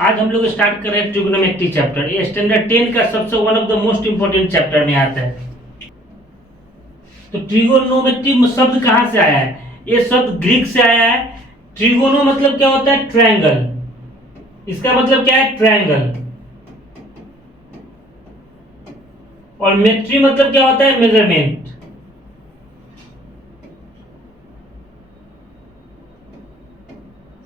आज हम लोग स्टार्ट कर रहे हैं ट्रिग्नोमेट्री चैप्टर। ये स्टैंडर्ड 10 का सबसे one of the most important chapter में आता है। तो ट्रिगोनोमेट्री शब्द कहां से आया है? ये शब्द ग्रीक से आया है। ट्रिगोनो मतलब क्या होता है? ट्रायंगल। इसका मतलब क्या है? ट्रायंगल। और मेट्री मतलब क्या होता है? मेजरमेंट।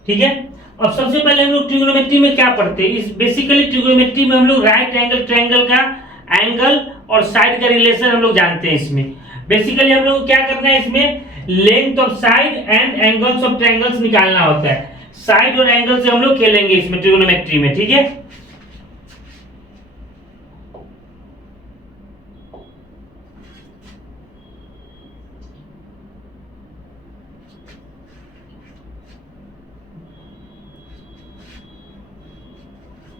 ठीक है। अब सबसे पहले हम लोग ट्रिगोनोमेट्री में क्या पढ़ते हैं? इस बेसिकली ट्रिगोनोमेट्री में हम लोग राइट एंगल ट्रायंगल का एंगल और साइड का रिलेशन हम लोग जानते हैं। इसमें बेसिकली हम लोग क्या करना है? इसमें length of side and angles of triangles निकालना होता है। साइड और एंगल से हम लोग खेलेंगे इसमें ट्रिगोनोमेट्री में। ठीक है।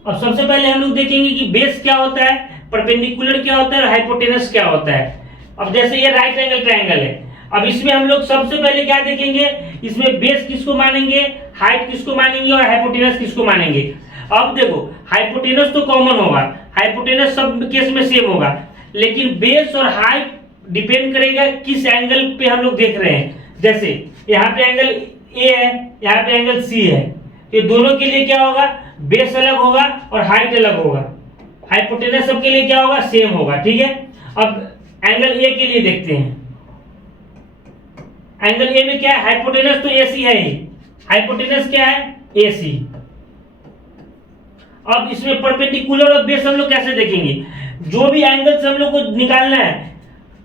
अब सबसे पहले हम लोग देखेंगे कि बेस क्या होता है, परपेंडिकुलर क्या होता है और हाइपोटेनस क्या होता है। अब जैसे ये राइट एंगल ट्रायंगल है, अब इसमें हम लोग सबसे पहले क्या देखेंगे? इसमें बेस किसको मानेंगे, हाइट किसको मानेंगे और हाइपोटेनस किसको मानेंगे। अब देखो, हाइपोटेनस तो कॉमन होगा, हाइपोटेनस सब केस में सेम होगा, लेकिन बेस और हाइट डिपेंड करेगा किस एंगल पे हम लोग देख रहे हैं। जैसे यहाँ पे एंगल ए है, यहाँ पे एंगल सी है, तो दोनों के लिए क्या होगा? बेस अलग होगा और हाइट अलग होगा। हाइपोटेनस सबके लिए क्या होगा? सेम होगा। ठीक है। अब एंगल ए के लिए देखते हैं। एंगल ए में क्या है? हाइपोटेनस तो एसी है ही, हाइपोटेनस क्या है? एसी। अब इसमें परपेंडिकुलर और बेस हम लोग कैसे देखेंगे? जो भी एंगल से हम लोग को निकालना है,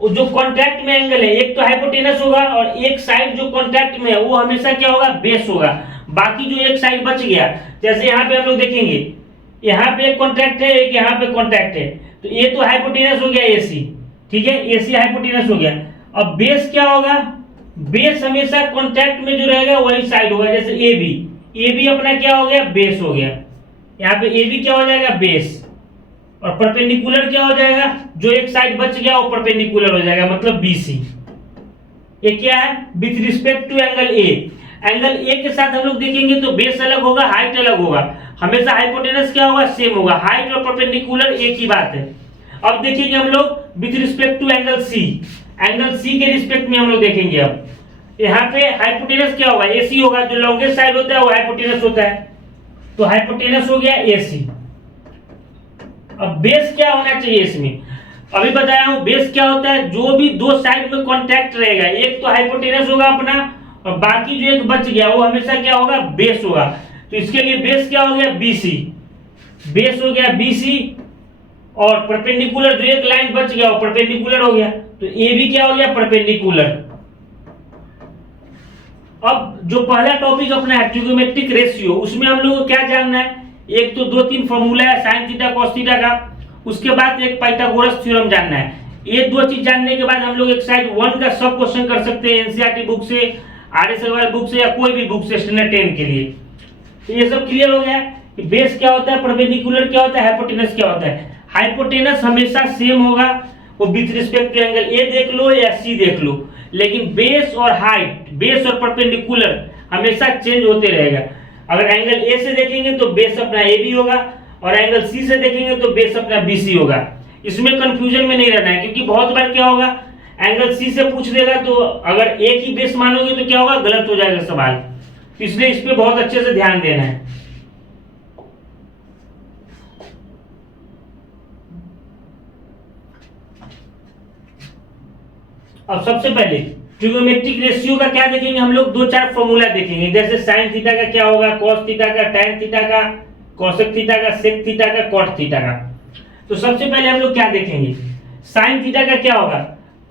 जो कॉन्टैक्ट में एंगल है, एक तो हाइपोटेनस होगा और एक साइड जो कॉन्टैक्ट में है वो हमेशा क्या होगा? बेस होगा। बाकी जो एक साइड बच गया, जैसे यहाँ पे हम लोग देखेंगे, यहाँ पे एक कॉन्टैक्ट है, एक यहाँ पे कॉन्टैक्ट है, तो ये तो हाइपोटेनस हो गया एसी। ठीक है, एसी हाइपोटेनस हो गया। अब बेस क्या होगा? बेस हमेशा कॉन्टैक्ट में जो रहेगा वही साइड होगा। जैसे ए बी अपना क्या हो गया? बेस हो गया। यहाँ पे ए बी क्या हो जाएगा? बेस। और परपेंडिकुलर क्या हो जाएगा? जो एक साइड बच गया वो परपेंडिकुलर हो जाएगा, मतलब बीसी। ये क्या है? With respect to angle A. Angle A के साथ हम लोग देखेंगे तो बेस अलग होगा, हाइट अलग होगा। हमेशा हाइपोटेनस क्या होगा? सेम होगा। हाइट और परपेंडिकुलर एक ही बात है। अब देखेंगे हम लोग with respect to angle C. Angle C के रिस्पेक्ट में हम लोग देखेंगे। अब यहाँ पे हाइपोटेनस क्या होगा? एसी होगा। जो लॉन्गेस्ट साइड होता है वो हाइपोटेनस होता है, तो हाइपोटेनस हो गया एसी। अब बेस क्या होना चाहिए इसमें? अभी बताया हूं बेस क्या होता है? जो भी दो साइड में कॉन्टैक्ट रहेगा, एक तो हाइपोटेनस होगा अपना, और बाकी जो एक बच गया वो हमेशा क्या होगा? बेस होगा। तो इसके लिए बेस क्या हो गया? बीसी। बेस हो गया बीसी, और परपेंडिकुलर जो एक लाइन बच गया वो परपेंडिकुलर हो गया, तो ए भी क्या हो गया? परपेंडिकुलर। अब जो पहला टॉपिक अपना है ट्रिगोनोमेट्रिक रेशियो, उसमें हम लोगों को क्या जानना है? एक तो 2-3 फॉर्मूला है साइन थीटा कॉस थीटा का, उसके बाद एक पाइथागोरस थ्योरम जानना है। ये दो चीज जानने के बाद हम लोग एक्सरसाइज 1 का सब क्वेश्चन कर सकते हैं एनसीईआरटी बुक से, आरएसएल बुक से, या कोई भी बुक से स्टैंडर्ड 10 के लिए। तो ये सब क्लियर हो गया कि बेस क्या होता है, परपेंडिकुलर क्या होता है, हाइपोटेनस क्या होता है। हाइपोटेनस हमेशा सेम होगा, वो with respect to angle A देख लो या सी देख लो, लेकिन बेस और हाइट, बेस और परपेंडिकुलर हमेशा चेंज होते रहेगा। अगर एंगल ए से देखेंगे तो बेस अपना ए बी होगा, और एंगल सी से देखेंगे तो बेस अपना बी सी होगा। इसमें कंफ्यूजन में नहीं रहना है, क्योंकि बहुत बार क्या होगा? एंगल सी से पूछ देगा, तो अगर एक ही बेस मानोगे तो क्या होगा? गलत हो जाएगा सवाल। इसलिए इस पे बहुत अच्छे से ध्यान देना है। अब सबसे पहले ट्रिगोनोमेट्रिक रेशियो का क्या देखेंगे हम लोग? 2-4 फॉर्मूला देखेंगे। जैसे साइन थीटा का क्या होगा? कॉस थीटा का, टैन थीटा का, कोसेक थीटा का, सेक थीटा का, कॉट थीटा का। तो सबसे पहले हम लोग क्या देखेंगे? साइन थीटा का क्या होगा?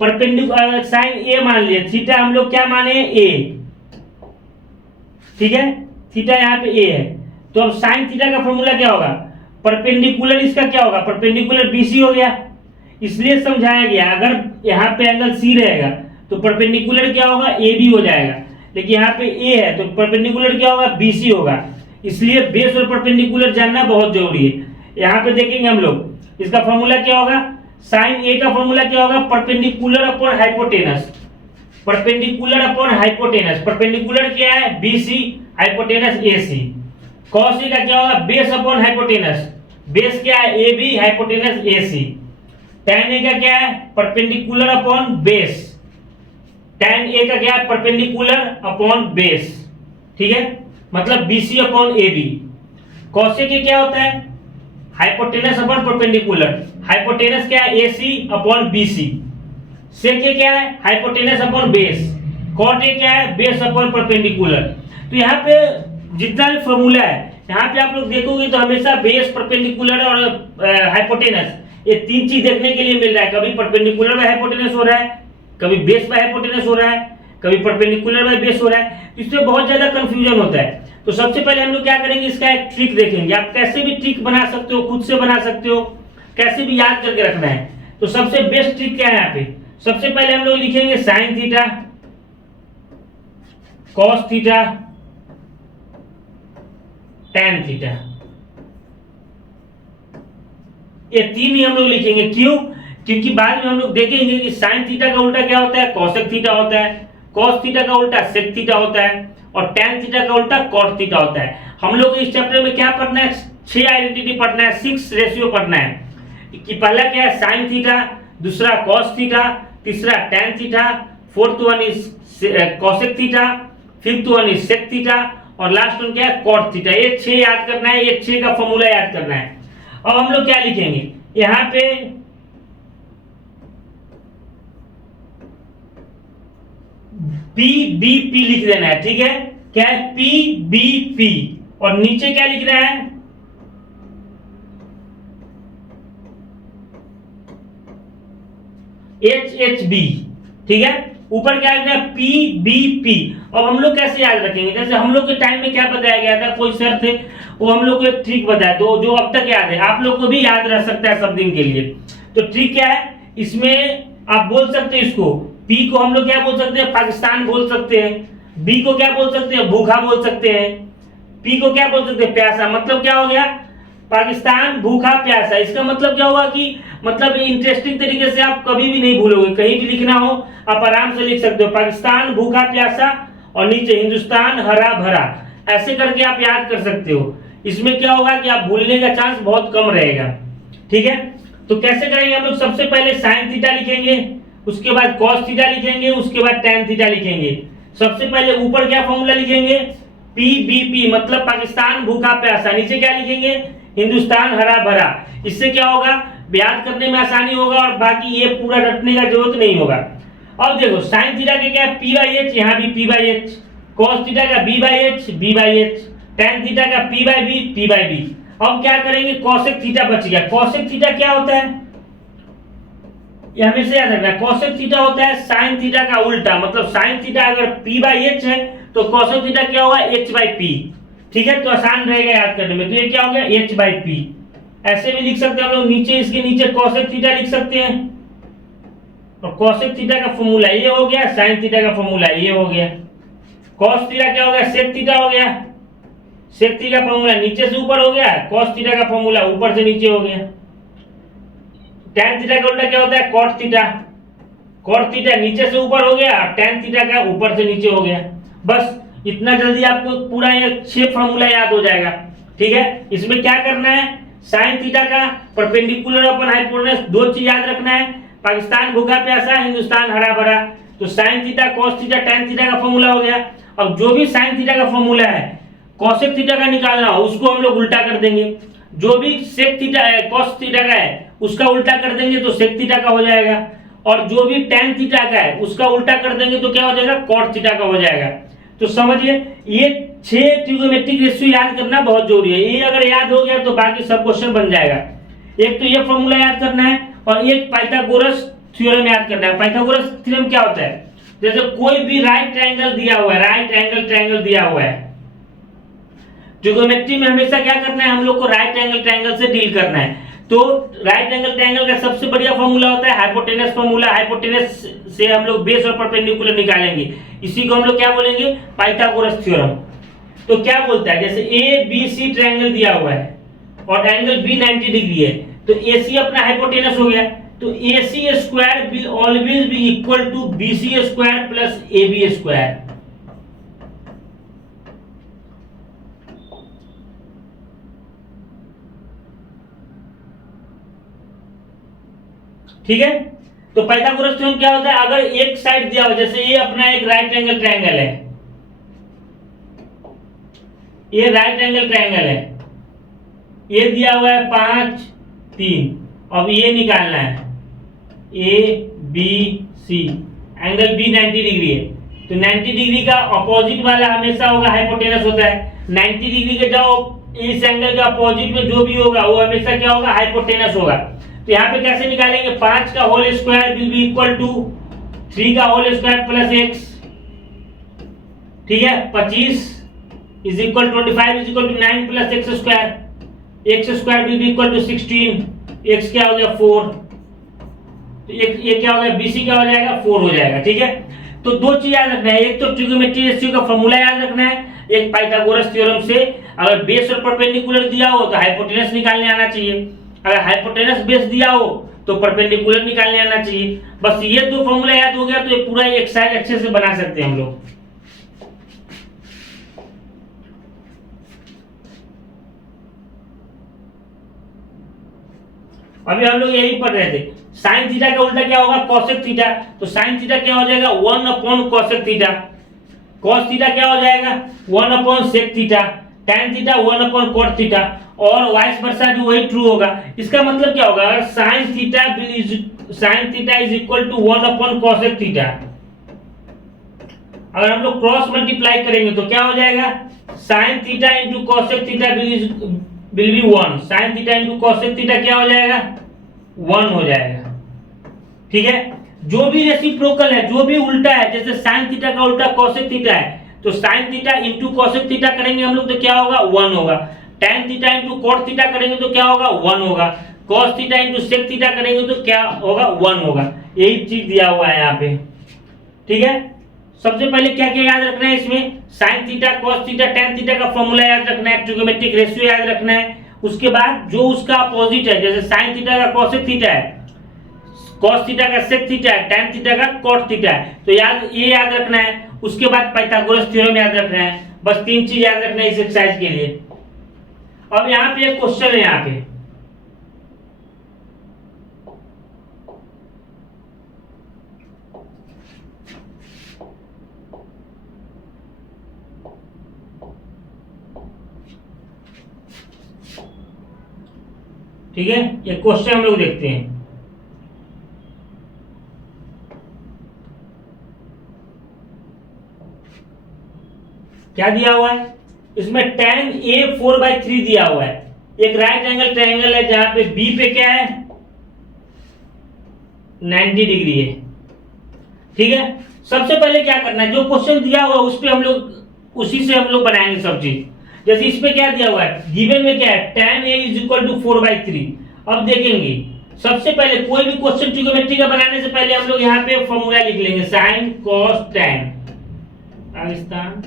परपेंडिकुलर साइन ए मान लिए, थीटा हम लोग क्या माने? ए। ठीक है, थीटा यहाँ पे ए है, तो अब साइन थीटा का फॉर्मूला क्या होगा? परपेंडिकुलर इसका क्या होगा? परपेंडिकुलर बीसी हो गया। इसलिए समझाया गया अगर यहाँ पे एंगल सी रहेगा तो परपेंडिकुलर क्या होगा? ए बी हो जाएगा, लेकिन यहाँ पे ए है तो परपेंडिकुलर क्या होगा? बी सी होगा। इसलिए बेस और परपेंडिकुलर जानना बहुत जरूरी है। यहाँ पे देखेंगे हम लोग, इसका फॉर्मूला क्या होगा? साइन ए का फॉर्मूला क्या होगा? Perpendicular upon hypotenuse. Perpendicular upon hypotenuse, perpendicular क्या है? BC, hypotenuse AC. Cos A का क्या होगा, बेस अपॉन हाइपोटेनस, बेस क्या है A B, hypotenuse A C. tan A का क्या है, perpendicular upon base, tan A का क्या है, परपेंडिकुलर अपॉन बेस, ठीक है, मतलब BC अपॉन AB। cos ए के क्या होता है, हाइपोटेनस अपॉन परपेंडिकुलर, हाइपोटेनस क्या है AC अपॉन BC। sec ए क्या है, हाइपोटेनस अपॉन बेस, cot ए क्या है, बेस अपॉन परपेंडिकुलर। तो यहाँ पे जितना भी फॉर्मूला है, यहाँ पे आप लोग देखोगे तो हमेशा बेस, परपेंडिकुलर और हाइपोटेनस, ये तीन चीज देखने के लिए मिल रहा है। कभी परपेंडिकुलर बाय हाइपोटेनस हो रहा है, कभी बेस बाय हाइपोटेनस हो रहा है, कभी परपेंडिकुलर बाय बेस हो रहा है। इसमें बहुत ज्यादा कंफ्यूजन होता है। तो सबसे पहले हम लोग क्या करेंगे, इसका एक ट्रिक देखेंगे। आप कैसे भी ट्रिक बना सकते हो, खुद से बना सकते हो, कैसे भी याद करके रखना है। तो सबसे बेस्ट ट्रिक क्या है यहाँ पे, सबसे पहले हम लोग लिखेंगे sine theta, cos theta, tan theta, ये तीन ही हम लोग लिखेंगे। क्यों, क्योंकि बाद में हम लोग देखेंगे कि साइन थीटा का उल्टा क्या होता है, कॉसेक थीटा होता है, कॉस थीटा का उल्टा सेक थीटा होता है, और टैन थीटा का उल्टा कॉट थीटा होता है। हम लोग इस चैप्टर में क्या पढ़ना है, 6 आइडेंटिटी पढ़ना है, 6 रेशियो पढ़ना है। कि पहला क्या है साइन थीटा, दूसरा कॉस थीटा, तीसरा tan theta, fourth one is cosec theta, fifth one is sec theta, और लास्ट वन क्या है कॉट थीटा। ये 6 याद करना है, ये 6 का फॉर्मूला याद करना है। अब हम लोग क्या लिखेंगे यहाँ पे, पी बी पी लिख देना है, ठीक है, क्या है पी बी पी, और नीचे क्या लिखना है, एच एच बी, ठीक है, ऊपर क्या लिखना है पी बी पी। अब हम लोग कैसे याद रखेंगे, जैसे हम लोग के टाइम में क्या बताया गया था, कोई सर थे वो हम लोग को एक ट्रिक बताया, तो जो अब तक याद है, आप लोग को भी याद रह सकता है सब दिन के लिए। तो ट्रिक क्या है, इसमें आप बोल सकते हैं, इसको पी को हम लोग क्या बोल सकते हैं, पाकिस्तान बोल सकते हैं, बी को क्या बोल सकते हैं, भूखा बोल सकते हैं, पी को क्या बोल सकते हैं, प्यासा। मतलब क्या हो गया, पाकिस्तान भूखा प्यासा। इसका मतलब क्या हुआ कि मतलब इंटरेस्टिंग तरीके से आप कभी भी नहीं भूलोगे, कहीं भी लिखना हो आप आराम से लिख सकते हो, पाकिस्तान भूखा प्यासा, और नीचे हिंदुस्तान हरा भरा, ऐसे करके आप याद कर सकते हो। इसमें क्या होगा कि आप भूलने का चांस बहुत कम रहेगा, ठीक है। तो कैसे करेंगे हम लोग, सबसे पहले साइन थीटा लिखेंगे, उसके बाद कॉस थीटा लिखेंगे, उसके बाद टैन थीटा लिखेंगे। सबसे पहले ऊपर क्या फॉर्मूला लिखेंगे, पी बी पी, मतलब पाकिस्तान भूखा प्यासा, नीचे क्या लिखेंगे, हिंदुस्तान हरा भरा। इससे क्या होगा, याद करने में आसानी होगा, और बाकी ये पूरा रटने का जरूरत नहीं होगा। अब देखो साइन थीटा के क्या है पी बाई एच, यहाँ भी P by H, cos theta का B by H, B by H, tan theta का P by B, P by B. अब क्या करेंगे, कॉसेक थीटा बच गया। कॉसेक थीटा क्या होता है, ये हमेशा याद रखना, कॉसेक थीटा होता है साइन थीटा का उल्टा। मतलब साइन थीटा अगर पी बाई एच है तो कॉसेक थीटा क्या होगा, एच बाई पी, ठीक है। तो आसान रहेगा याद करने में। तो ये क्या हो गया, एच बाई पी। ऐसे भी लिख सकते हैं हम लोग, नीचे इसके नीचे कॉसेक थीटा लिख सकते हैं, और कॉसेक थीटा का फॉर्मूला ये हो गया, साइन थीटा का फॉर्मूला ये हो गया। कॉस थीटा क्या हो गया, सेक थीटा हो गया, सेक थीटा का फॉर्मूला नीचे से ऊपर हो गया, कॉस थीटा का फॉर्मूला ऊपर से नीचे हो गया। टैन थीटा का उल्टा क्या होता है, कॉट थीटा, कॉट थीटा नीचे से ऊपर हो गया, टैन थीटा का ऊपर से नीचे हो गया। बस इतना जल्दी आपको पूरा ये 6 फॉर्मूला याद हो जाएगा, ठीक है। इसमें क्या करना है, साइन थीटा का परपेंडिकुलर अपन हाइपोटेनस, 2 चीज याद रखना है, पाकिस्तान भूखा प्यासा, हिंदुस्तान हरा भरा। तो sine theta cos theta tan theta का फॉर्मूला हो गया। अब जो भी साइन थीटा का फॉर्मूला है, कॉसेक थीटा का निकालना हो उसको हम लोग उल्टा कर देंगे, जो भी सेक थीटा है कॉस थीटा का है उसका उल्टा कर देंगे तो सेक थीटा का हो जाएगा, और जो भी टैन थीटा का है उसका उल्टा कर देंगे तो क्या हो जाएगा, कॉट थीटा का हो जाएगा। तो समझिए ये 6 ट्रिगोनोमेट्रिक रेशियो याद करना बहुत जरूरी है। ये अगर याद हो गया तो बाकी सब क्वेश्चन बन जाएगा। एक तो ये फॉर्मूला याद करना है, और एक पाइथागोरस थ्योरम याद करना है। पाइथागोरस थ्योरम क्या होता है, जैसे कोई भी राइट ट्रायंगल दिया हुआ है, राइट एंगल ट्रायंगल दिया हुआ है, ट्रिगोनोमेट्री में हमेशा क्या करना है, हम लोग को राइट एंगल ट्रायंगल से डील करना है। तो राइट एंगल ट्रायंगल का सबसे बढ़िया फॉर्मूला होता है हाइपोटेनस फॉर्मूला। हाइपोटेनस से हम लोग बेस और परपेंडिकुलर निकालेंगे, इसी को हम लोग क्या बोलेंगे, पाइथागोरस थ्योरम। तो क्या बोलता है, जैसे ए बी सी ट्रायंगल दिया हुआ है और एंगल बी 90 डिग्री है, तो ए सी अपना हाइपोटेनस हो गया, तो A C square will always be equal to B C square plus A B square. ठीक है। तो पाइथागोरस थ्योरम क्या होता है, अगर एक साइड दिया हो, जैसे ये अपना एक राइट एंगल ट्रायंगल है, ये राइट एंगल ट्रायंगल है, ये दिया हुआ है 5 3, अब ये निकालना है A B C, angle B 90 degree है, तो 90 डिग्री का अपोजिट वाला हमेशा होगा हाइपोटेनस होता है। 90 डिग्री के जाओ इस एंगल का अपोजिट में जो भी होगा वो हमेशा क्या होगा, हाइपोटेनस होगा। तो यहाँ पे कैसे निकालेंगे, 5 का whole square will be equal to 3 का होल स्क्वायर प्लस x, ठीक है। 25 is equal 25 is equal to 9 plus x square will be equal to 16, x क्या हो गया 4, तो ये क्या हो गया, BC क्या हो जाएगा 4 हो जाएगा, ठीक है। तो दो चीज याद रखना है, एक तो ट्रिग्नोमेट्री रेशियो का फॉर्मूला याद रखना है, एक पाइथागोरस थ्योरम से अगर बेस और परपेंडिकुलर दिया हो तो हाइपोटेनस निकालने आना चाहिए, अगर हाइपोटेनस बेस दिया हो तो परपेंडिकुलर निकालने आना चाहिए। बस ये दो फॉर्मूला याद हो गया तो ये पूरा एक्सरसाइज अच्छे से बना सकते हैं हम लोग। अभी हम लोग यही पढ़ रहे थे, साइन थीटा का उल्टा क्या होगा, कोसेक थीटा। तो साइन थीटा क्या हो जाएगा 1 upon cosec theta, cos theta क्या हो जाएगा 1 upon sec theta, tan theta 1 upon cot theta, और वाइस वर्सा भी वही ट्रू होगा। इसका मतलब क्या होगा, अगर sine theta is equal to 1 upon cosec theta, अगर हम लोग क्रॉस मल्टीप्लाई करेंगे तो क्या हो जाएगा, sign theta into cosec theta will be 1, sign theta into cosec theta क्या हो जाएगा 1 हो जाएगा, ठीक है। जो भी रेसिप्रोकल है, जो भी उल्टा है, जैसे साइन थीटा का उल्टा कोसेक थीटा है, तो sine theta into cosec theta करेंगे हम लोग तो क्या होगा 1 होगा, tan theta into cot theta करेंगे तो क्या होगा 1 होगा, cos theta into sec theta करेंगे तो क्या होगा 1 होगा। यही चीज दिया हुआ है यहाँ पे, ठीक है। सबसे पहले क्या क्या याद रखना है इसमें, sine theta cos theta tan theta का फॉर्मूला याद रखना है, ट्रिग्नोमेट्रिक रेशियो याद रखना है। उसके बाद जो उसका अपोजिट है, जैसे साइन थीटा का कोसेक थीटा है, cos थीटा का सेक थीटा है, tan थीटा का कॉट थीटा है, तो ये याद रखना है। उसके बाद पाइथागोरस थ्योरम याद रखना है। बस 3 चीज याद रखना है इस एक्सरसाइज के लिए। अब यहाँ पे एक क्वेश्चन है, यहाँ पे ठीक है, ये क्वेश्चन हम लोग देखते हैं। क्या दिया हुआ है इसमें, tan A 4/3 दिया हुआ है, एक राइट एंगल ट्रायंगल है जहां पे B पे क्या है 90 डिग्री है, ठीक है। सबसे पहले क्या करना है, जो क्वेश्चन दिया हुआ है उस पे हम लोग उसी से हम लोग बनाएंगे सब चीज। जैसे इस पे क्या दिया हुआ है, गिवन में क्या है tan A is equal to 4/3। अब देखेंगे सबसे पहले कोई भी क्वेश्चन ट्रिग्नोमेट्री का बनाने से पहले हम लोग यहाँ पे फॉर्मूला लिख लेंगे, साइन कॉस tan, पाकिस्तान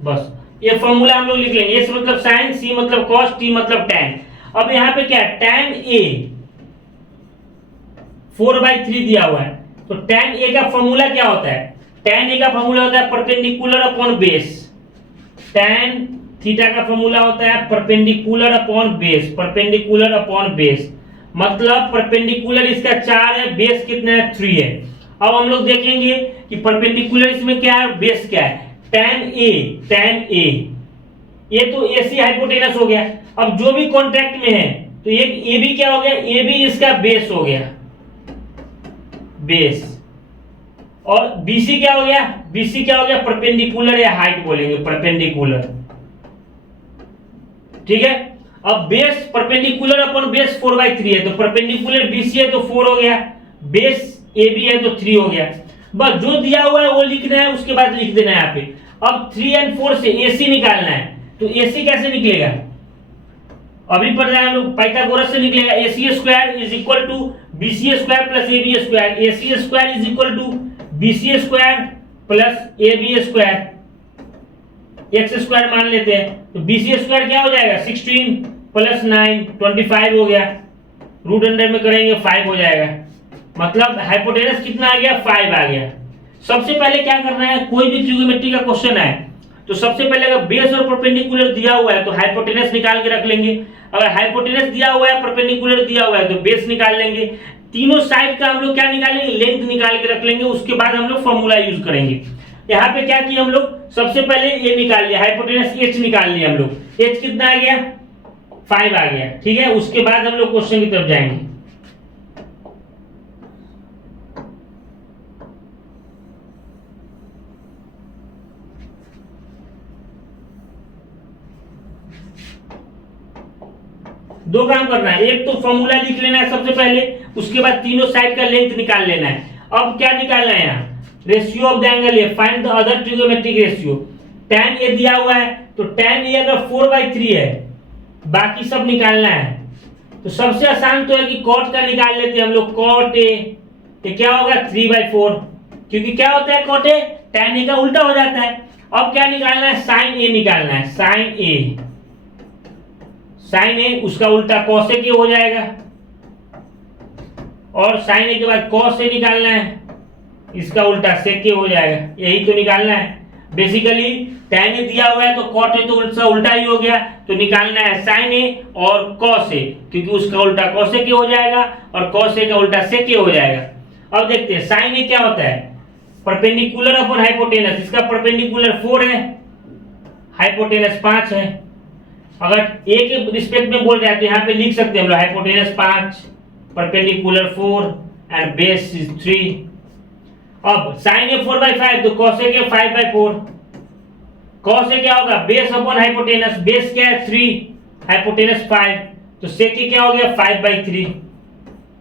बस ये फॉर्मूला हम लोग लिख लेंगे। एस मतलब साइन, सी मतलब कॉस, टी मतलब tan। अब यहाँ पे क्या है, tan A 4/3 दिया हुआ है, तो tan A का फॉर्मूला क्या होता है, tan A का फॉर्मूला होता है perpendicular upon base, tan theta का फॉर्मूला होता है perpendicular upon base, perpendicular upon base मतलब परपेंडिकुलर इसका 4 है, बेस कितना है 3 है। अब हम लोग देखेंगे कि परपेंडिकुलर इसमें क्या है, बेस क्या है, tan A ये तो AC हाइपोटेनस हो गया। अब जो भी कॉन्ट्रैक्ट में है तो एक AB क्या हो गया, AB इसका बेस हो गया, बेस, और BC क्या हो गया, BC क्या हो गया परपेंडिकुलर या हाइट बोलेंगे, परपेंडिकुलर, ठीक है। अब बेस परपेंडिकुलर अपॉन बेस 4/3 है, तो परपेंडिकुलर BC है तो 4 हो गया, बेस AB है तो 3 हो गया। बस जो दिया हुआ है वो लिखना है, उसके बाद लिख देना है यहाँ पे। अब 3 और 4 से AC निकालना है, तो AC कैसे निकलेगा, अभी पढ़ रहे हैं हम लोग, पाइथागोरस से निकलेगा, AC square is equal to BC square plus AB square, AC square is equal to BC square plus AB square, x square मान लेते हैं, तो BC स्क्वायर क्या हो जाएगा 16 प्लस 9 25 हो गया, रूट अंडर में करेंगे 5 हो जाएगा, मतलब हाइपोटेनस कितना आ गया 5 आ गया। सबसे पहले क्या करना है, कोई भी ट्रिग्नोमेट्री का क्वेश्चन है तो सबसे पहले अगर बेस और परपेंडिकुलर दिया हुआ है तो हाइपोटेनस निकाल के रख लेंगे। अगर हाइपोटेनस दिया हुआ है, परपेंडिकुलर दिया हुआ है तो बेस निकाल लेंगे। तीनों साइड का हम लोग क्या निकालेंगे, लेंथ निकाल के रख लेंगे। उसके बाद हम लोग फॉर्मूला यूज करेंगे। यहाँ पे क्या किया हम लोग, सबसे पहले ये निकाल लिया, हाइपोटेनस h निकाल लिया हम लोग। h कितना आ गया, 5 आ गया, ठीक है। उसके बाद हम लोग क्वेश्चन की तरफ जाएंगे। दो काम करना है, एक तो फॉर्मूला लिख लेना है सबसे पहले, उसके बाद तीनों साइड का लेंथ निकाल लेना है। अब क्या निकालना है यहाँ, ratio of the angle A, find the other trigonometric ratio. tan ए दिया हुआ है तो tan ए अगर 4/3 है, बाकी सब निकालना है। तो सबसे आसान तो है कि cot का निकाल लेते हैं हम लोग। cot ए तो क्या होगा 3/4, क्योंकि क्या होता है cot ए, tan ए का उल्टा हो जाता है। अब क्या निकालना है, sin ए निकालना है। sin ए उसका उल्टा cos ए हो जाएगा, और sin ए के बाद cos ए निकालना है, इसका उल्टा sec ए हो जाएगा। यही तो निकालना है बेसिकली। tan ए दिया हुआ है तो cot ए तो उल्टा ही हो गया, तो निकालना है sin ए और cos ए, क्योंकि उसका उल्टा cos ए हो जाएगा और cos ए का उल्टा sec ए हो जाएगा। अब देखते हैं sin ए क्या होता है, परपेंडिकुलर अपॉन हाइपोटेनस। इसका परपेंडिकुलर 4 है, हाइपोटेनस 5 है। अगर ए के रिस्पेक्ट में बोल रहे हैं तो यहाँ पे लिख सकते हैं हम लोग hypotenuse 5, perpendicular 4 and base is 3। अब sin ए 4/5 तो cos ए के 5/4। cos ए क्या होगा, बेस अपॉन हाइपोटेनस, बेस क्या है 3, हाइपोटेनस 5, तो sec ए क्या हो गया 5/3।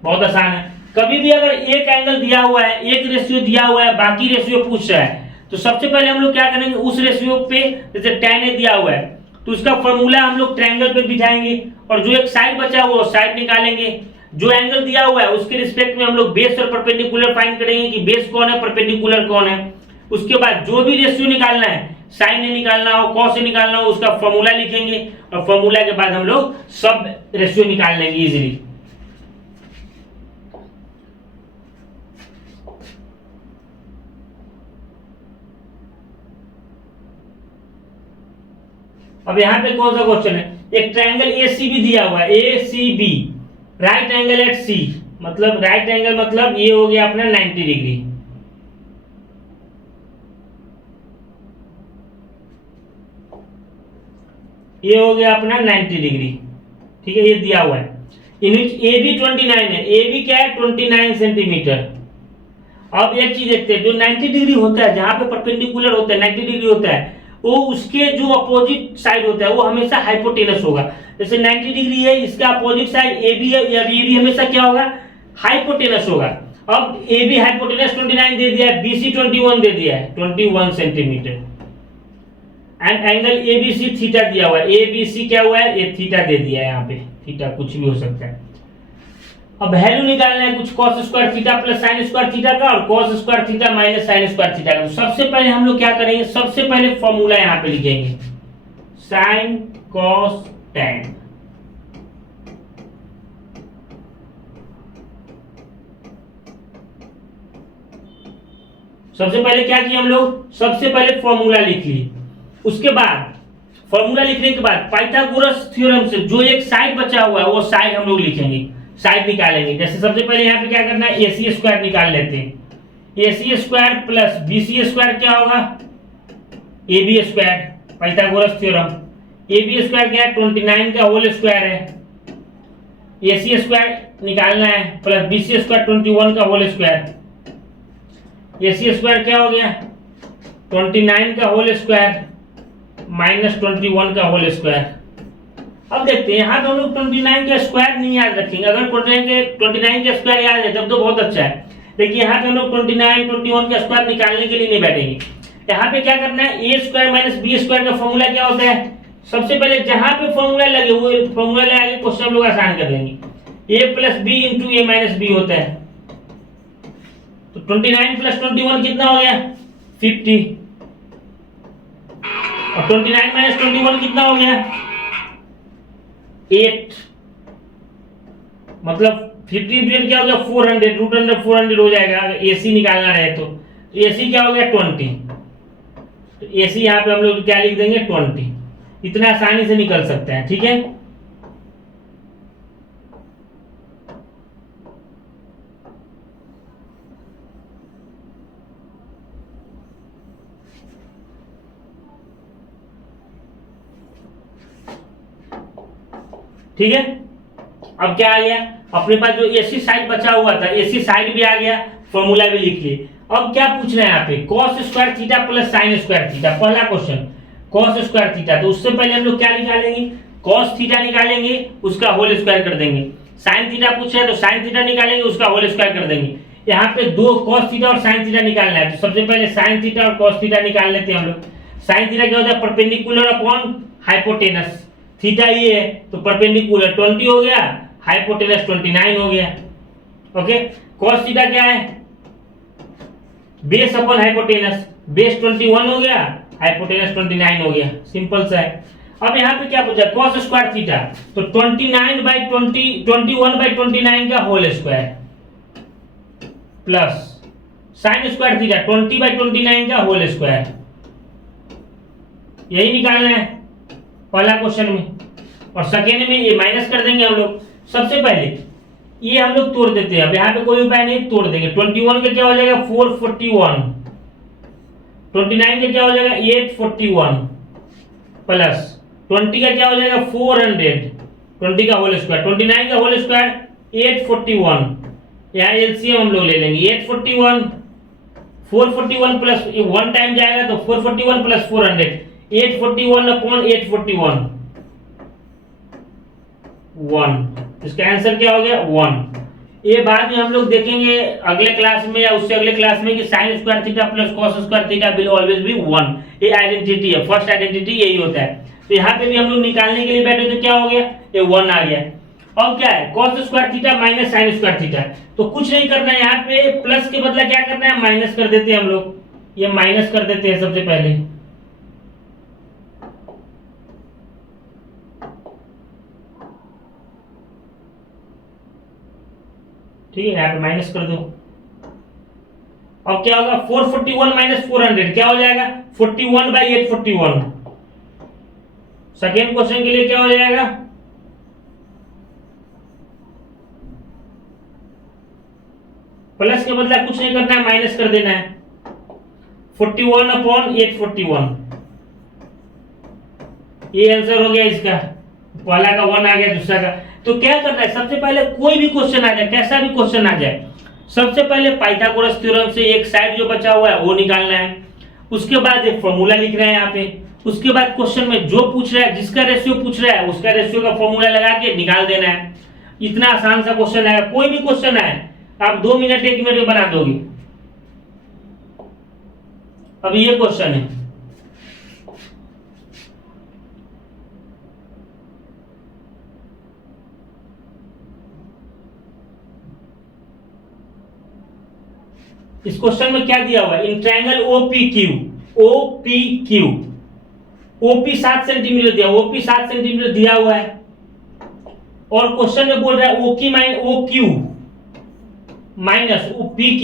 बहुत आसान है। कभी भी अगर एक एंगल दिया हुआ है, एक रेशियो दिया हुआ है, बाकी रेशियो पूछ रहा है, तो सबसे पहले हम लोग क्या करेंगे, उस रेशियो पे जैसे tan ए दिया हुआ है तो उसका फॉर्मूला हम लोग ट्रायंगल पे बिठाएंगे, और जो एक साइड बचा हुआ है साइड निकालेंगे। जो एंगल दिया हुआ है उसके रिस्पेक्ट में हम लोग बेस और परपेंडिकुलर फाइंड करेंगे कि बेस कौन है, परपेंडिकुलर कौन है। उसके बाद जो भी रेशियो निकालना है, साइन ए निकालना हो, कॉस ए निकालना हो, उसका फॉर्मूला लिखेंगे, और फॉर्मूला के बाद हम लोग सब रेशियो निकाल लेंगे इजीली। अब यहाँ पे कौन सा क्वेश्चन है, एक ट्रायंगल ACB दिया हुआ है, ACB right angle at C, मतलब राइट एंगल मतलब ये हो गया अपना 90 डिग्री। ये हो गया अपना 90 डिग्री, ठीक है। ये दिया हुआ है, इनविच AB 29 है। AB क्या है 29 सेंटीमीटर। अब एक चीज देखते हैं, जो 90 डिग्री होता है, जहां पे परपेंडिकुलर होता है 90 डिग्री होता है, वो उसके जो अपोजिट साइड होता है वो हमेशा हाइपोटेनस होगा। जैसे 90 डिग्री है, इसका अपोजिट साइड AB है, या AB हमेशा क्या होगा, हाइपोटेनस होगा। अब AB हाइपोटेनस 29 दे दिया है, BC 21 दे दिया है, 21 centimetre. And angle ABC theta दिया हुआ है, ABC क्या हुआ है, ये थीटा दे दिया है। यहाँ पे थीटा कुछ भी हो सकता है। अब वैल्यू निकालना है कुछ cos square theta plus sin square theta का, और cos square theta minus sin square theta का। सबसे पहले हम लोग क्या करेंगे, सबसे पहले फॉर्मूला यहाँ पे लिखेंगे, sin cos tan। सबसे पहले क्या किया हम लोग, सबसे पहले फॉर्मूला लिख लिए। उसके बाद फॉर्मूला लिखने के बाद पाइथागोरस थ्योरम से जो एक साइड बचा हुआ है वो साइड हम लोग लिखेंगे, साइड निकालेंगे। जैसे सबसे पहले यहाँ पे क्या करना है, AC स्क्वायर निकाल लेते हैं। AC square plus BC square क्या होगा, AB square, Pythagoras theorem. AB square क्या है 29 का होल स्क्वायर है, AC स्क्वायर निकालना है, प्लस BC स्क्वायर 21 का होल स्क्वायर। AC स्क्वायर क्या हो गया 29 का होल स्क्वायर माइनस 21 का होल स्क्वायर। अब देखते हैं यहाँ पे हम लोग 29 का स्क्वायर नहीं याद रखेंगे। अगर 29 का स्क्वायर याद है तब तो बहुत अच्छा है, लेकिन यहाँ पे हम लोग 29 21 का स्क्वायर निकालने के लिए नहीं बैठेंगे। यहाँ पे क्या करना है, ए स्क्वायर माइनस बी स्क्वायर का फॉर्मूला क्या होता है, सबसे पहले जहां पे फॉर्मूला लगे वो फॉर्मूला ले आगे क्वेश्चन हम लोग आसान कर देंगे। ए प्लस बी इंटू ए माइनस बी होता है, तो 29 प्लस 21 कितना हो गया 50, और 29 माइनस 21 कितना हो गया 8, मतलब 50 क्या हो गया 400, रूट अंडर 400 हो जाएगा। अगर AC निकालना रहे तो AC क्या हो गया 20, तो AC यहाँ पे हम लोग क्या लिख देंगे 20। इतना आसानी से निकल सकता है, ठीक है। ठीक है, अब क्या आ गया अपने पास, जो AC साइड बचा हुआ था AC साइड भी आ गया, फॉर्मूला भी लिख लिए। अब क्या पूछना है यहाँ पे, cos square theta plus sine square theta. पहला क्वेश्चन cos स्क्वायर थीटा, तो उससे पहले हम लोग क्या निकालेंगे, cos थीटा निकालेंगे, उसका होल स्क्वायर कर देंगे। साइन थीटा पूछा है तो साइन थीटा निकालेंगे, उसका होल स्क्वायर कर देंगे। यहाँ पे दो cos थीटा और साइन थीटा निकालना है, तो सबसे पहले साइन थीटा और cos थीटा निकाल लेते हैं हम लोग। साइन थीटा क्या होता है, परपेंडिकुलर अपॉन हाइपोटेनस। थीटा ये है तो परपेंडिकुलर 20 हो गया, हाइपोटेनस 29 हो गया। ओके, cos थीटा क्या है, बेस अपॉन हाइपोटेनस, बेस 21 हो गया, हाइपोटेनस 29 हो गया, सिंपल सा है। अब यहाँ पे क्या पूछा, cos स्क्वायर थीटा, तो 21/29 का whole square plus sine square theta 20/29 का होल स्क्वायर, यही निकालना है पहला क्वेश्चन में। और सेकेंड में ये माइनस कर देंगे हम लोग। सबसे पहले ये हम लोग तोड़ देते हैं, अब यहाँ पे कोई उपाय नहीं, तोड़ देंगे। 21 का क्या हो जाएगा 441, 29 का क्या हो जाएगा 841 प्लस 20 का क्या हो जाएगा 400, 20 का होल स्क्वायर, 29 का होल स्क्वायर 841। यहाँ एलसीएम हम लोग ले लेंगे, 841 441 प्लस 1 टाइम जाएगा तो 441 प्लस 400, 841 अपॉन 841 1। इसका आंसर क्या हो गया 1। ये बाद में हम लोग देखेंगे अगले क्लास में या उससे अगले क्लास में कि sign square theta plus cos square theta will always B 1। ये आइडेंटिटी है, फर्स्ट आइडेंटिटी यही होता है। तो यहाँ पे भी हम लोग निकालने के लिए बैठे तो क्या हो गया, ये 1 आ गया। अब क्या है, cos square theta minus sign square theta, तो कुछ नहीं करना है, यहाँ पे प्लस के बदला क्या करना है, माइनस कर देते हैं हम लोग। ये माइनस कर देते हैं सबसे पहले, ठीक है, यहाँ पे माइनस कर दो। अब क्या होगा 441 माइनस 400 क्या हो जाएगा 41/841। सेकेंड क्वेश्चन के लिए क्या हो जाएगा, प्लस के बदला कुछ नहीं करना है, माइनस कर देना है, 41/841। ये आंसर हो गया इसका, पहला का 1 आ गया, दूसरा का। तो क्या करना है, सबसे पहले कोई भी क्वेश्चन आ जाए, कैसा भी क्वेश्चन आ जाए, सबसे पहले पाइथागोरस थ्योरम से एक साइड जो बचा हुआ है वो निकालना है। उसके बाद एक फॉर्मूला लिख रहे हैं यहाँ पे। उसके बाद क्वेश्चन में जो पूछ रहा है, जिसका रेशियो पूछ रहा है, उसका रेशियो का फॉर्मूला लगा के निकाल देना है। इतना आसान सा क्वेश्चन है, कोई भी क्वेश्चन आए आप 2 मिनट 1 मिनट में बना दोगे। अब ये क्वेश्चन है, इस क्वेश्चन में क्या दिया हुआ है, in triangle OPQ, OP 7 centimetre दिया, OP 7 सेंटीमीटर दिया हुआ है। और क्वेश्चन में बोल रहा है OQ माइनस PQ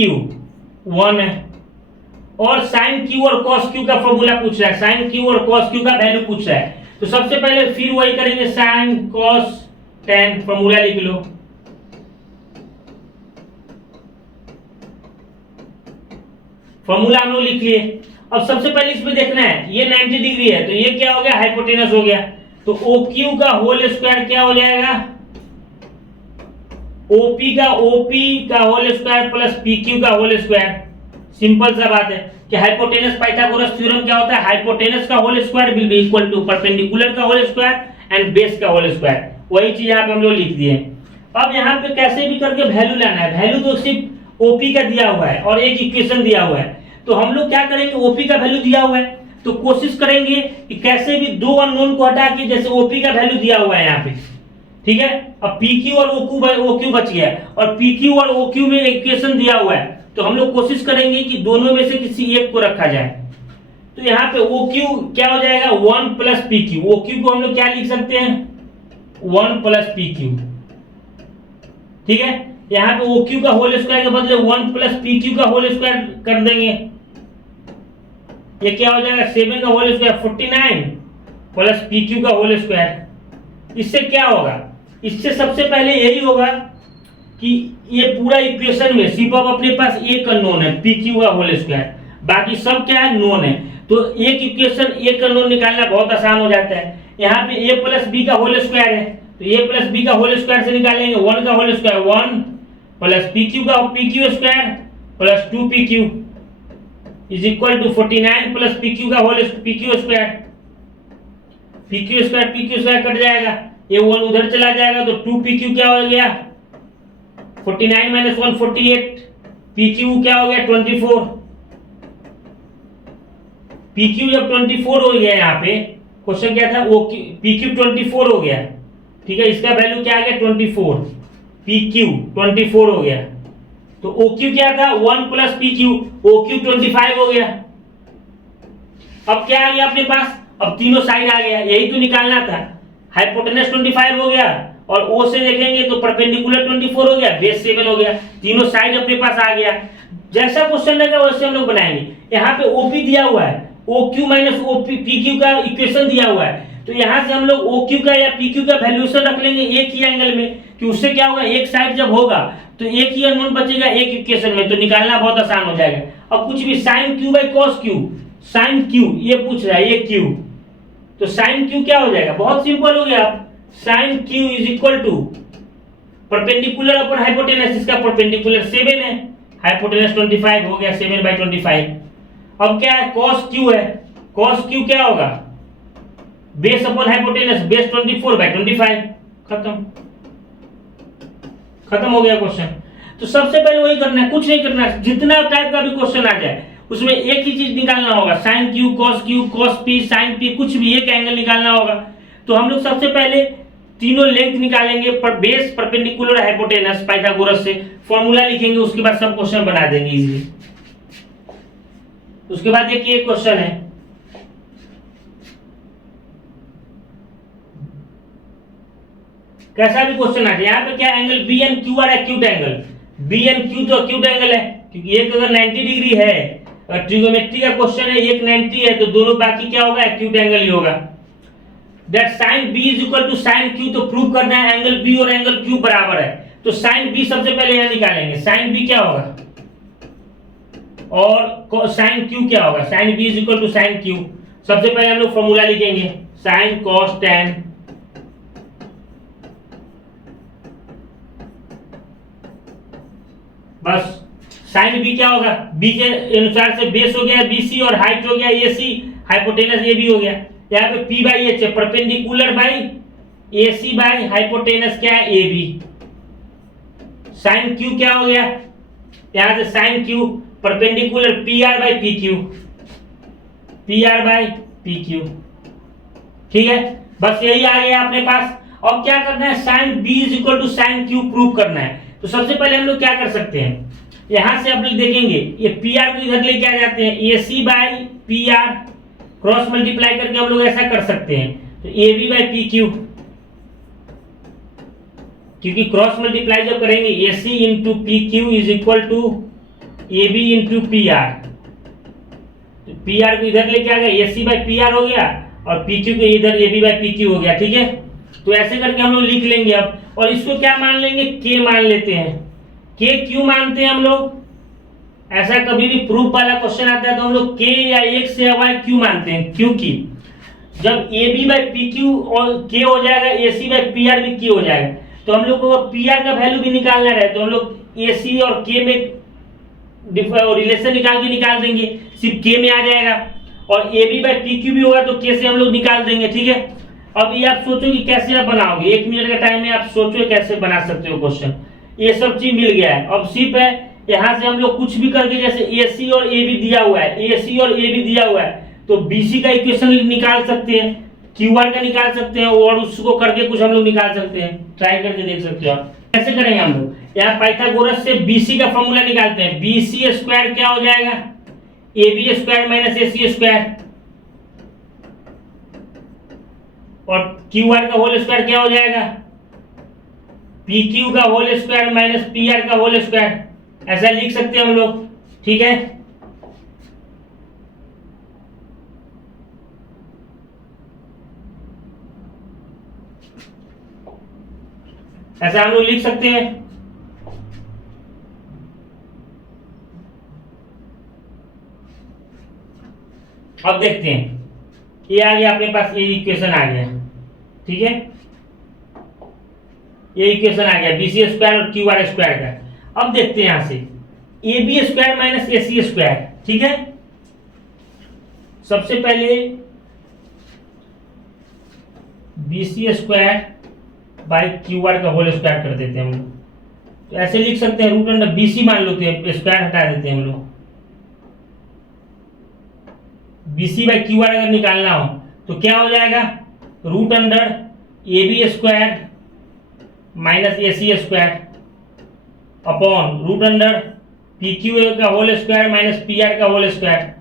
1 है। और साइन Q और cos Q का फॉर्मूला पूछ रहा है, साइन Q और cos Q का वैल्यू पूछ रहा है। तो सबसे पहले फिर वही करेंगे, साइन cos tan, फॉर्मूला लिख लो। फॉर्मूला हम लोग लिख लिए। अब सबसे पहले इसमें देखना है, ये 90 डिग्री है तो ये क्या हो गया, हाइपोटेनस हो गया। तो OQ का होल स्क्वायर क्या हो जाएगा, OP का होल स्क्वायर प्लस PQ का होल स्क्वायर। सिंपल सा बात है कि हाइपोटेनस, पाइथागोरस थ्योरम क्या होता है, हाइपोटेनस का whole square will be equal to perpendicular का होल स्क्वायर एंड बेस का होल स्क्वायर। वही चीज यहाँ पे हम लोग लिख दिए। अब यहाँ पे कैसे भी करके वैल्यू लाना है, वैल्यू तो सिर्फ OP का दिया हुआ है और एक इक्वेशन दिया हुआ है। तो हम लोग क्या करेंगे, OP का वैल्यू दिया हुआ है तो कोशिश करेंगे कि कैसे भी दो अननोन को हटा के, जैसे OP का वैल्यू दिया हुआ है यहाँ पे, ठीक है। अब PQ और OQ बच गया और PQ और OQ में इक्वेशन दिया हुआ है, तो हम लोग कोशिश करेंगे कि दोनों में से किसी एक को रखा जाए। तो यहाँ पे OQ क्या हो जाएगा 1 प्लस PQ। OQ को हम लोग क्या लिख सकते हैं 1 प्लस PQ, ठीक है। यहाँ पे OQ का होल स्क्वायर के बदले 1 प्लस PQ का होल स्क्वायर कर देंगे। ये क्या हो जाएगा 7 का whole square 49 plus P Q का होल स्क्वायर। इससे क्या होगा, इससे सबसे पहले यही होगा कि ये पूरा इक्वेशन में सिर्फ अब अपने पास एक अननोन है पी क्यू का होल स्क्वायर, बाकी सब क्या है नोन है। तो एक इक्वेशन एक अननोन निकालना बहुत आसान हो जाता है। यहाँ पे a प्लस बी का होल स्क्वायर है, तो a प्लस बी का होल स्क्वायर से निकालेंगे 1 का whole square 1 plus P Q का P Q square plus 2 P Q is equal to 49 plus P Q का whole P Q square. P Q square cut जाएगा, ये 1 उधर चला जाएगा तो 2 पी क्यू क्या हो गया 49 माइनस 1 48, पी क्यू क्या हो गया 24। पी क्यू जब 24 हो गया, यहाँ पे क्वेश्चन क्या था वो पी क्यू 24 हो गया, ठीक है, इसका वैल्यू क्या आ गया 24, पी क्यू 24 हो गया। तो ओ क्यू क्या था 1 plus P Q, O Q 25 हो गया। अब क्या आ गया अपने पास, अब तीनों साइड आ गया, यही तो निकालना था। हाइपोटेनस 25 हो गया और ओ से देखेंगे तो परपेंडिकुलर 24 हो गया, बेस 7 हो गया, तीनों साइड अपने पास आ गया। जैसा क्वेश्चन लगा वैसे हम लोग बनाएंगे। यहाँ पे ओपी दिया हुआ है, O Q minus O P Q का इक्वेशन दिया हुआ है, तो यहाँ से हम लोग ओ क्यू का या पी क्यू का वैल्यूएशन रख लेंगे एक ही एंगल में, कि उससे क्या होगा एक साइड जब होगा तो एक ही अननोन बचेगा एक इक्वेशन में, तो निकालना बहुत आसान हो जाएगा। अब कुछ भी sine Q by cos Q, sine Q ये पूछ रहा है, ये क्यू, तो साइन क्यू क्या हो जाएगा, बहुत सिंपल हो गया। Sine Q is equal to perpendicular upon hypotenuse, इसका परपेंडिकुलर 7 है, हाइपोटेनस 25 हो गया 7 बाई 25। अब क्या है कॉस क्यू है, कॉस क्यू क्या होगा base upon hypotenuse, base 24 by 25, खत्म हो गया क्वेश्चन। तो सबसे पहले वही करना है, कुछ नहीं करना है, जितना टाइप का भी क्वेश्चन आ जाए उसमें एक ही चीज निकालना होगा, sine Q cos P sine P, कुछ भी एक एंगल निकालना होगा। तो हम लोग सबसे पहले तीनों लेंथ निकालेंगे पर बेस परपेंडिकुलर हाइपोटेनस पाइथागोरस से फॉर्मूला लिखेंगे, उसके बाद सब क्वेश्चन बना देंगे इजीली। उसके बाद देखिए एक क्वेश्चन है, कैसा भी क्वेश्चन आ जाए, यहाँ पे क्या angle B N Q R acute angle, B N Q तो एक्यूट एंगल है, क्योंकि एक अगर 90 डिग्री है और ट्रिगोमेट्री का क्वेश्चन है, एक 90 है, तो दोनों बाकी क्या होगा एक्यूट एंगल ही होगा। That sine B is equal to sine Q, तो प्रूव करना है एंगल बी और एंगल क्यू बराबर है, तो साइन बी सबसे पहले यहाँ निकालेंगे, साइन बी क्या होगा और साइन क्यू क्या होगा, sine B is equal to sine Q. सबसे पहले हम लोग फॉर्मूला लिखेंगे साइन कॉस टेन, बस साइन बी क्या होगा, बी के अनुसार से बेस हो गया बीसी और हाइट हो गया एसी, हाइपोटेनस ए बी हो गया। यहाँ पे पी बाई एच है, perpendicular by AC by hypotenuse क्या है ए बी। साइन क्यू क्या हो गया, यहाँ से sine Q perpendicular P R by P Q, P R by P Q, ठीक है, बस यही आ गया अपने पास। और क्या करना है sine B is equal to sine Q prove करना है। तो सबसे पहले हम लोग क्या कर सकते हैं, यहां से आप लोग देखेंगे ये पी आर को इधर लेके आ जाते हैं, A C by P R cross multiply करके हम लोग ऐसा कर सकते हैं, तो A B by P Q, क्योंकि क्रॉस मल्टीप्लाई जब करेंगे A C into P Q is equal to A B into P R, तो पी आर को इधर लेके आ गया A C by P R हो गया और पी क्यू को इधर A B by P Q हो गया, ठीक है। तो ऐसे करके हम लोग लिख लेंगे अब, और इसको क्या मान लेंगे के मान लेते हैं। के क्यों मानते हैं हम लोग, ऐसा कभी भी प्रूफ वाला क्वेश्चन आता है तो हम लोग के या एक से वाई क्यों मानते हैं, क्योंकि जब A B by P Q और के हो जाएगा A C by P R भी के हो जाएगा, तो हम लोग को पी आर का वैल्यू भी निकालना रहे तो हम लोग ए सी और के में रिलेशन निकाल देंगे, सिर्फ के में आ जाएगा, और A B by P Q भी होगा तो के से हम लोग निकाल देंगे, ठीक है। अब ये आप सोचो कि कैसे आप बनाओगे, 1 मिनट का टाइम है, आप सोचो कैसे बना सकते हो क्वेश्चन। ये सब चीज मिल गया है, अब सिर्फ है यहाँ से हम लोग कुछ भी करके, जैसे ए सी और ए बी दिया हुआ है, ए सी और ए बी दिया हुआ है तो बी सी का इक्वेशन निकाल सकते हैं, क्यू आर का निकाल सकते हैं, और उसको करके कुछ हम लोग निकाल सकते हैं, ट्राई करके देख सकते हो आप कैसे करेंगे। हम लोग यहाँ पाइथागोरस से बी सी का फॉर्मूला निकालते हैं, बी सी स्क्वायर क्या हो जाएगा A B square minus A C square, और क्यू आर का होल स्क्वायर क्या हो जाएगा पी क्यू का whole square minus P R का होल स्क्वायर, ऐसा लिख सकते हैं हम लोग, ठीक है। ऐसा हम लोग लिख सकते हैं। अब देखते हैं, ये आ गया अपने पास, ये इक्वेशन आ गया, ठीक है, ये इक्वेशन आ गया BC स्क्वायर और QR स्क्वायर का। अब देखते हैं यहां से AB square minus AC square, ठीक है। सबसे पहले BC स्क्वायर बाई QR का होल स्क्वायर कर देते हैं हम लोग। तो ऐसे लिख सकते हैं, रूट अंडर BC मान लेते हैं, स्क्वायर हटा देते हैं हम लोग। BC बाई QR अगर निकालना हो तो क्या हो जाएगा, root under AB square minus AC square upon root under PQ का होल स्क्वायर माइनस PR का होल स्क्वायर।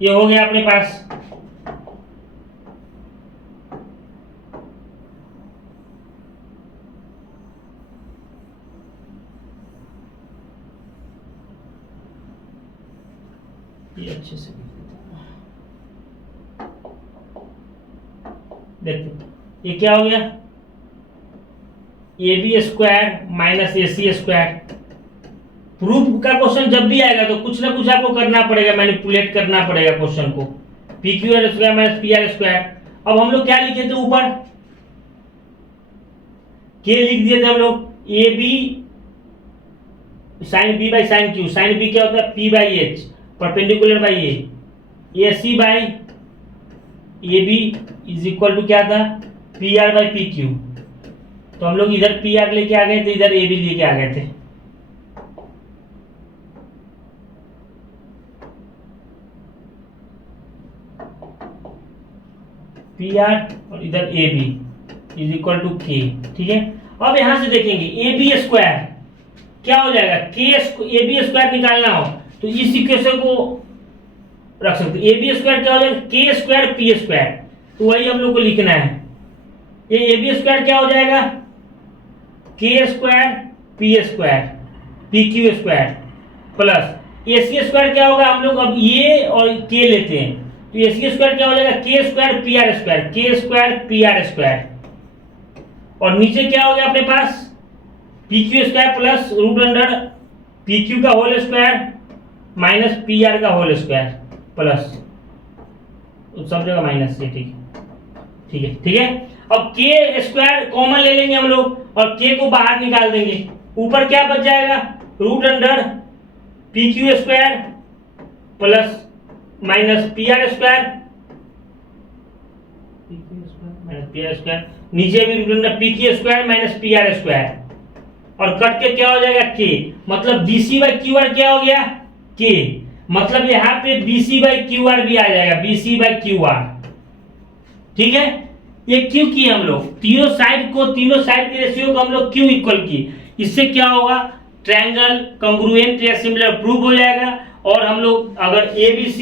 ये हो गया अपने पास। ये अच्छे से देखते, ये क्या हो गया, AB square minus AC square. Proof का क्वेश्चन जब भी आएगा तो कुछ ना कुछ आपको करना पड़ेगा, मैनिपुलेट करना पड़ेगा क्वेश्चन को। PQ square minus PR square. अब हम लोग क्या लिखे थे ऊपर, K लिख दिए थे हम लोग, AB sine B by sine Q। Sine B क्या होता है, P बाई H perpendicular by A। AC बाई AB इज इक्वल टू क्या था, PR बाई PQ। तो हम लोग इधर PR लेके आ गए थे, इधर AB लेके आ गए थे। PR और इधर AB is equal to K, ठीक है। अब यहां से देखेंगे AB स्क्वायर क्या हो जाएगा, AB स्क्वायर निकालना हो तो इस इक्वेशन को रख सकते हैं। AB स्क्वायर क्या हो जाएगा, K स्क्वायर P स्क्वायर। तो वही हम लोग को लिखना है। ये AB स्क्वायर क्या हो जाएगा, K square P square PQ square plus AC square क्या होगा, हम लोग अब ये और K लेते हैं तो AC स्क्वायर क्या हो जाएगा, K square PR square, K square PR square. और नीचे क्या हो गया अपने पास, PQ square plus root under PQ का होल स्क्वायर माइनस PR का होल स्क्वायर प्लस, सब जगह माइनस से, ठीक है, ठीक है, ठीक है। अब K स्क्वायर कॉमन ले लेंगे हम लोग और K को बाहर निकाल देंगे। ऊपर क्या बच जाएगा, root under PQ square plus minus PR square minus PR square, नीचे भी root under PQ square minus PR square. और कट के क्या हो जाएगा K, मतलब BC बाई QR क्या हो गया, K, मतलब यहाँ पे BC बाई QR भी आ जाएगा, BC बाई QR, ठीक है। ये क्यों किए हम लोग, तीनों साइड की रेशियो को हम लोग क्यों इक्वल किए, इससे क्या होगा, ट्रायंगल कांग्रुएंट या सिमिलर प्रूव हो जाएगा। और हम लोग अगर ABC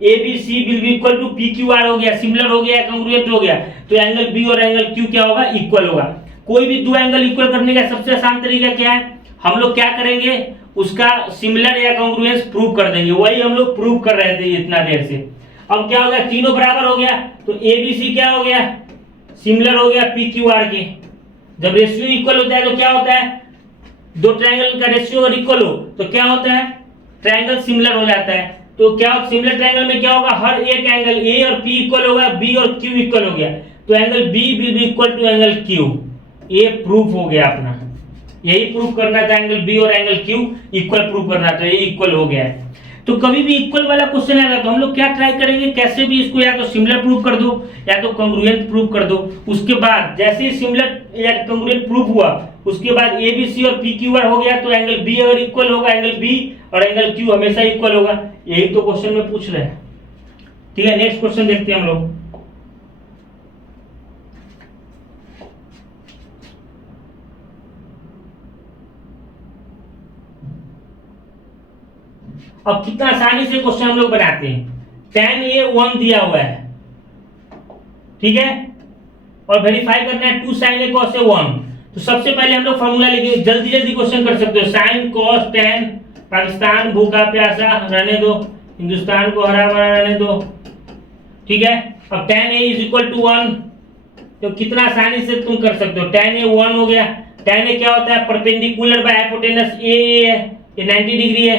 will be equal to PQR हो गया, सिमिलर हो गया, कांग्रुएंट हो गया, तो एंगल B और एंगल Q क्या होगा, इक्वल होगा। कोई भी दो एंगल इक्वल करने का सबसे आसान तरीका क्या है, हम लोग क्या करेंगे, उसका सिमिलर या कांग्रुएंस प्रूव कर देंगे। वही हम लोग प्रूव कर रहे थे इतना देर से। अब क्या हो गया, तीनों बराबर हो गया तो ABC क्या हो गया, सिमिलर हो गया PQR के। जब रेशियो इक्वल होता है तो क्या होता है, दो ट्रायंगल का रेशियो अगर इक्वल हो तो क्या होता है, ट्रायंगल सिमिलर हो जाता है। तो क्या सिमिलर ट्रायंगल में क्या होगा, हर एक एंगल A और P इक्वल होगा, B और Q इक्वल हो गया, तो angle B will be equal to angle Q। ये प्रूफ हो गया अपना, यही प्रूफ करना था, एंगल B और एंगल Q इक्वल प्रूफ करना था, ये इक्वल हो गया है। तो कभी भी इक्वल वाला क्वेश्चन आएगा तो हम लोग क्या ट्राई करेंगे, कैसे भी इसको या तो सिमिलर प्रूफ कर दो या तो कांग्रुएंट प्रूफ कर दो। उसके बाद जैसे ही सिमिलर या कांग्रुएंट प्रूफ हुआ उसके बाद ABC और PQR हो गया तो एंगल B अगर इक्वल होगा, एंगल B और एंगल Q हमेशा इक्वल होगा। यही तो क्वेश्चन में पूछ रहे हैं, ठीक है। नेक्स्ट क्वेश्चन देखते हैं हम लोग। अब कितना आसानी से क्वेश्चन हम लोग बनाते हैं। tan A 1 दिया हुआ है, ठीक है, और वेरीफाई करना है 2 sin A cos A 1। तो सबसे पहले हम लोग फॉर्मूला लेके जल्दी जल्दी क्वेश्चन कर सकते हो। sin cos tan, पाकिस्तान भूखा प्यासा रहने दो, हिंदुस्तान को हरा भरा रहने दो, ठीक है। अब tan A is equal to 1, तो कितना आसानी से तुम कर सकते हो। tan A 1 हो गया, tan ए क्या होता है, परपेंडिकुलर बाय हाइपोटेनस ए है, ये 90 डिग्री है,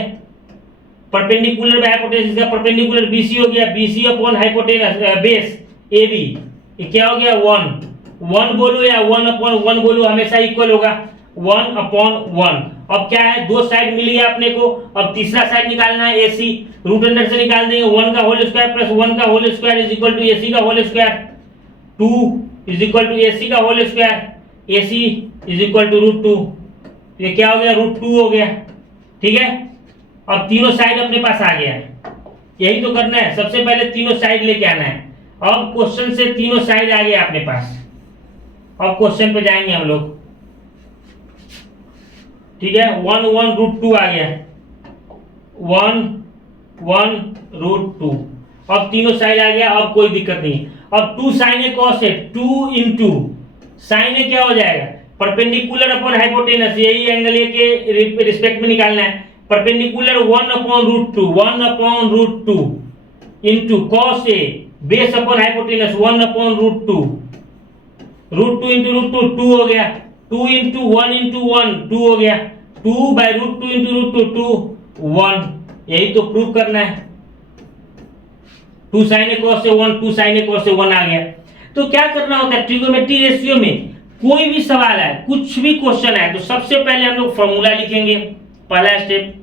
परपेंडिकुलर बाय हाइपोटेनस, इसका परपेंडिकुलर BC हो गया, BC upon hypotenuse base AB, ये क्या हो गया 1 बोलो या 1 अपॉन 1 बोलो, हमेशा इक्वल होगा 1 अपॉन 1। अब क्या है, दो साइड मिल गया अपने को, अब तीसरा साइड निकालना है AC, रूट अंडर से निकाल देंगे, 1 का होल स्क्वायर प्लस 1 का whole square is equal to AC का whole square, 2 is equal to AC का whole square, AC is equal to √2, ये क्या हो गया √2 हो गया, ठीक है। अब तीनों साइड अपने पास आ गया है, यही तो करना है, सबसे पहले तीनों साइड लेके आना है। अब क्वेश्चन से तीनों साइड आ गया अपने पास, अब क्वेश्चन पे जाएंगे हम लोग, ठीक है। 1 1 √2 आ गया, 1 1 √2, अब तीनों साइड आ गया, अब कोई दिक्कत नहीं। अब 2 sin a cos a, 2 into sine A क्या हो जाएगा, परपेंडिकुलर अपॉन हाइपोटेनस, यही एंगल ए के रिस्पेक्ट में निकालना है, perpendicular 1 upon √2, 1 upon √2 into cos a base upon hypotenuse 1 upon √2, √2 into √2 2 हो गया, 2 इंटू 1 इंटू 1 2 हो गया, 2 बाय √2 इंटू √2 2 1, यही तो प्रूव करना है। 2 sin a cos a 1, 2 sin a cos a 1 आ गया। तो क्या करना होता है ट्रिगोनोमेट्री रेशियो में, कोई भी सवाल है, कुछ भी क्वेश्चन है, तो सबसे पहले हम लोग फॉर्मूला लिखेंगे, पहला स्टेप,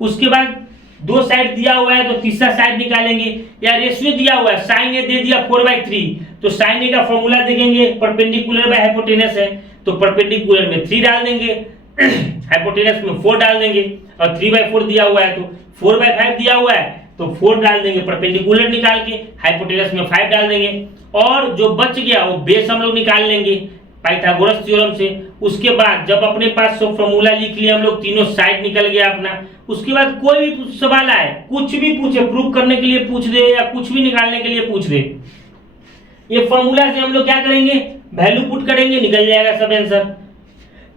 उसके बाद दो साइड दिया हुआ है तो तीसरा साइड निकालेंगे, या रेशियो दिया हुआ है साइन ए दे दिया 4/3, तो साइन ए का फॉर्मूला देखेंगे, परपेंडिकुलर बाय हाइपोटेनस है तो परपेंडिकुलर में 3 डाल देंगे, हाइपोटेनस में 4 डाल देंगे, और 3/4 दिया हुआ है तो 4/5 दिया हुआ है तो 4 डाल देंगे, परपेंडिकुलर निकाल के हाइपोटेनस में 5 डाल देंगे, और जो बच गया वो बेस हम लोग निकाल लेंगे पाइथागोरस थ्योरम से। उसके बाद जब अपने पास सब फॉर्मूला लिख लिया हम लोग, तीनों साइड निकल गया अपना, उसके बाद कोई भी सवाल आए, कुछ भी पूछे, प्रूव करने के लिए पूछ दे या कुछ भी निकालने के लिए पूछ दे, ये फॉर्मूला से हम लोग क्या करेंगे, वैल्यू पुट करेंगे, निकल जाएगा सब आंसर।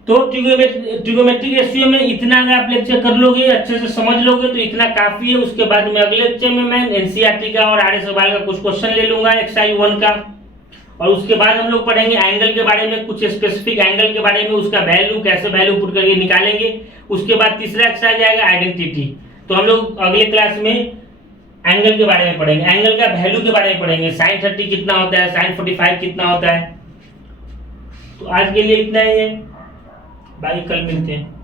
तो ट्रिगोनोमेट्रिक रेशियो में इतना अगर आप लेक्चर कर लोगे, अच्छे से समझ लोगे तो इतना काफी है। उसके बाद में अगले लेक्चर में मैं एनसीईआरटी का और आर्य सवाल का कुछ क्वेश्चन ले लूंगा एक्सरसाइज 1 का, और उसके बाद हम लोग पढ़ेंगे एंगल के बारे में, कुछ स्पेसिफिक एंगल के बारे में, उसका वैल्यू कैसे वैल्यू पुट करके निकालेंगे। उसके बाद तीसरा एक्सरसाइज आएगा आइडेंटिटी, तो हम लोग अगले क्लास में एंगल के बारे में पढ़ेंगे, एंगल का वैल्यू के बारे में पढ़ेंगे, sin 30 कितना होता है, sin 45 कितना होता है। तो आज के लिए इतना ही है, बाकी कल मिलते हैं।